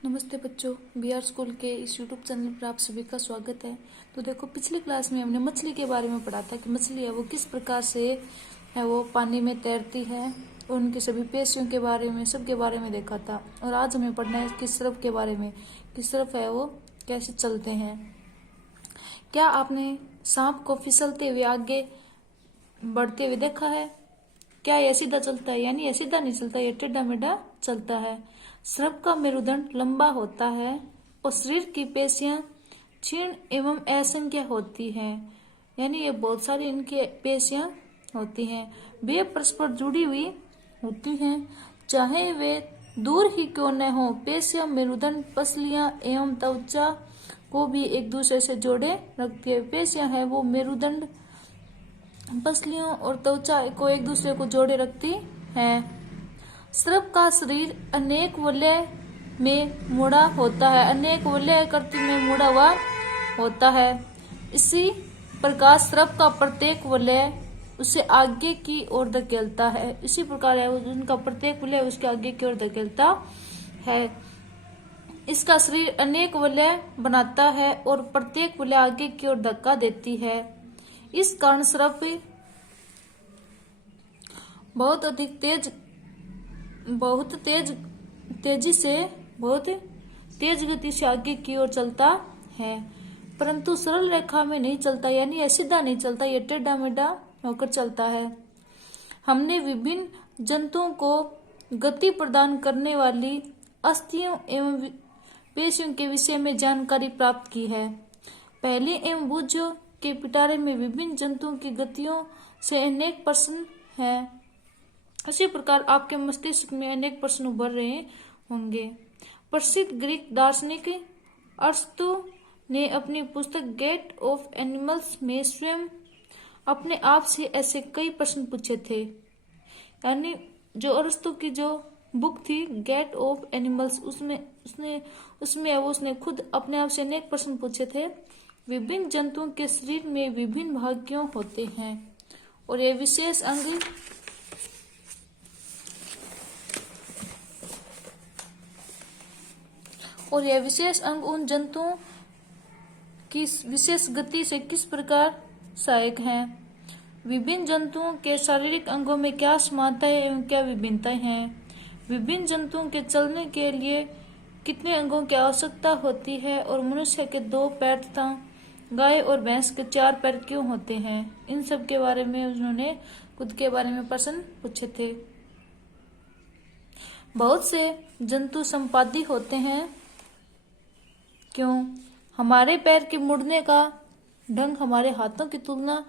नमस्ते बच्चों, B R school के इस यूट्यूब चैनल पर आप सभी का स्वागत है। तो देखो, पिछली क्लास में हमने मछली के बारे में पढ़ा था कि मछली है वो किस प्रकार से है वो पानी में तैरती है और उनके सभी पेशियों के बारे में, सबके बारे में देखा था। और आज हमें पढ़ना है कि सर्फ के बारे में, कि सर्फ है वो कैसे चलते हैं। क्या आपने सांप को फिसलते हुए आगे बढ़ते हुए देखा है? क्या यह सीधा चलता है? यानी यह सीधा नहीं चलता, यह टेढ़ा मेढ़ा चलता है। सर्प का मेरुदंड लंबा होता है और शरीर की पेशियां क्षीण एवं असंख्य होती हैं। यानी ये बहुत सारी इनकी पेशियां होती हैं। वे परस्पर जुड़ी हुई होती हैं, चाहे वे दूर ही क्यों न हो। पेशियां मेरुदंड, पसलियां एवं त्वचा को भी एक दूसरे से जोड़े रखती है। पेशियां है वो मेरुदंड, पसलियों और त्वचा को एक दूसरे को जोड़े रखती है। सर्प का शरीर अनेक वलय में मुड़ा होता है, अनेक वलय कृति में मुड़ा हुआ होता है। इसी प्रकार सर्प का प्रत्येक वलय उसे आगे की ओर धकेलता है। इसी प्रकार है उनका प्रत्येक वलय उसके आगे की ओर धकेलता है। इसका शरीर अनेक वलय बनाता है और प्रत्येक वलय आगे की ओर धक्का देती है। इस कारण सर्प बहुत तेज गति से आगे की ओर चलता है, परंतु सरल रेखा में नहीं चलता। यानी यह सीधा नहीं चलता, यह टेढ़ा मेढ़ा होकर चलता है। हमने विभिन्न जंतुओं को गति प्रदान करने वाली अस्थियों एवं पेशियों के विषय में जानकारी प्राप्त की है। पहले एवं भुजों के पिटारे में विभिन्न जंतुओं की गतियों से अनेक प्रश्न हैं। इसी प्रकार आपके मस्तिष्क में अनेक प्रश्न उभर रहे होंगे। प्रसिद्ध ग्रीक दार्शनिक अरस्तु ने अपनी पुस्तक गेट ऑफ एनिमल्स में स्वयं अपने आप से ऐसे कई प्रश्न पूछे थे। यानी जो अरस्तु की जो बुक थी गेट ऑफ एनिमल्स, उसने खुद अपने आप से अनेक प्रश्न पूछे थे। विभिन्न जंतुओं के शरीर में विभिन्न भाग क्यों होते हैं और ये विशेष अंग उन जंतुओं की विशेष गति से किस प्रकार सहायक हैं। विभिन्न जंतुओं के शारीरिक अंगों में क्या समानताएं एवं क्या विभिन्नताएं हैं। विभिन्न जंतुओं के चलने के लिए कितने अंगों की आवश्यकता होती है और मनुष्य के 2 पैर तथा गाय और भैंस के 4 पैर क्यों होते हैं। इन सब के बारे में उन्होंने खुद के बारे में प्रश्न पूछे थे। बहुत से जंतु संपादी होते हैं, क्यों? हमारे पैर के मुड़ने का ढंग हमारे हाथों की तुलना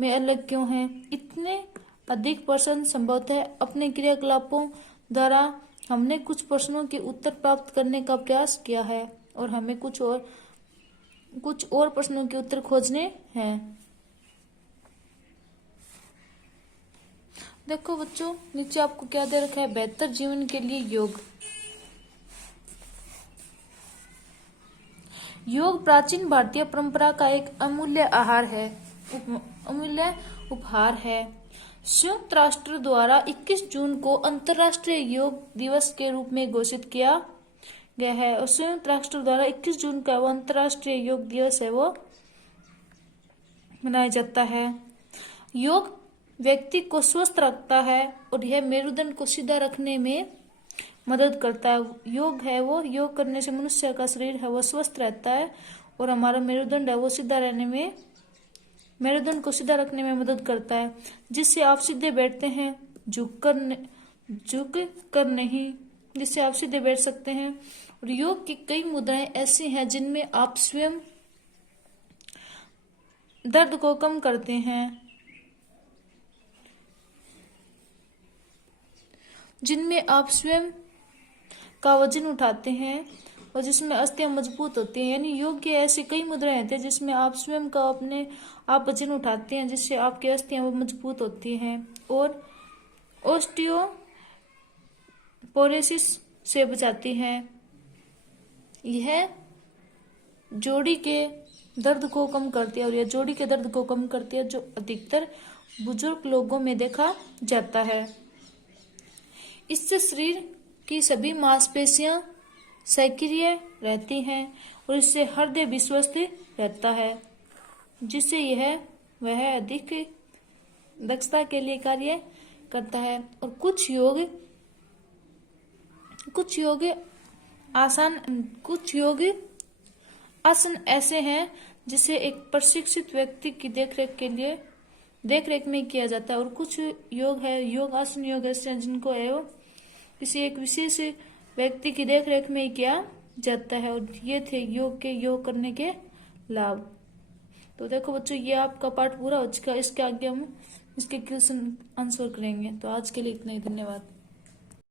में अलग क्यों है? इतने अधिक प्रश्न संभवतः अपने क्रियाकलापों द्वारा हमने कुछ प्रश्नों के उत्तर प्राप्त करने का प्रयास किया है और हमें कुछ और प्रश्नों के उत्तर खोजने हैं। देखो बच्चों, नीचे आपको क्या दे रखा है? बेहतर जीवन के लिए योग। योग प्राचीन भारतीय परंपरा का एक अमूल्य उपहार है। संयुक्त राष्ट्र द्वारा 21 जून को अंतर्राष्ट्रीय योग दिवस के रूप में घोषित किया गया है। और संयुक्त राष्ट्र द्वारा 21 जून का वो अंतर्राष्ट्रीय योग दिवस है वो मनाया जाता है। योग व्यक्ति को स्वस्थ रखता है और यह मेरुदंड को सीधा रखने में मदद करता है। योग करने से मनुष्य का शरीर है वो स्वस्थ रहता है और हमारा मेरुदंड है वो मेरुदंड को सीधा रखने में मदद करता है, जिससे आप सीधे बैठते हैं, झुक कर नहीं, जिससे आप सीधे बैठ सकते हैं। और योग की कई मुद्राएं ऐसी हैं जिनमें आप स्वयं दर्द को कम करते हैं, जिनमें आप स्वयं का वजन उठाते हैं और जिसमें अस्थियां मजबूत होती हैं। यानी योग की ऐसी कई मुद्राएं होती हैं जिसमें आप स्वयं का आप वजन उठाते हैं, जिससे आपकी अस्थियां वो मजबूत होती हैं और ऑस्टियोपोरोसिस से बचाती हैं। यह जोड़ी के दर्द को कम करती है जो अधिकतर बुजुर्ग लोगों में देखा जाता है। इससे शरीर की सभी मांसपेशियां सक्रिय रहती हैं और इससे हृदय विश्वस्त रहता है, जिससे वह अधिक दक्षता के लिए कार्य करता है। और कुछ आसन ऐसे हैं जिसे एक प्रशिक्षित व्यक्ति की देखरेख में किया जाता है। और कुछ योग आसन ऐसे हैं जिनको किसी एक विशेष व्यक्ति की देखरेख में ही किया जाता है। और ये थे योग करने के लाभ। तो देखो बच्चों, ये आपका पाठ पूरा हो चुका है। इसके आगे हम इसके क्वेश्चन आंसर करेंगे। तो आज के लिए इतना ही, धन्यवाद।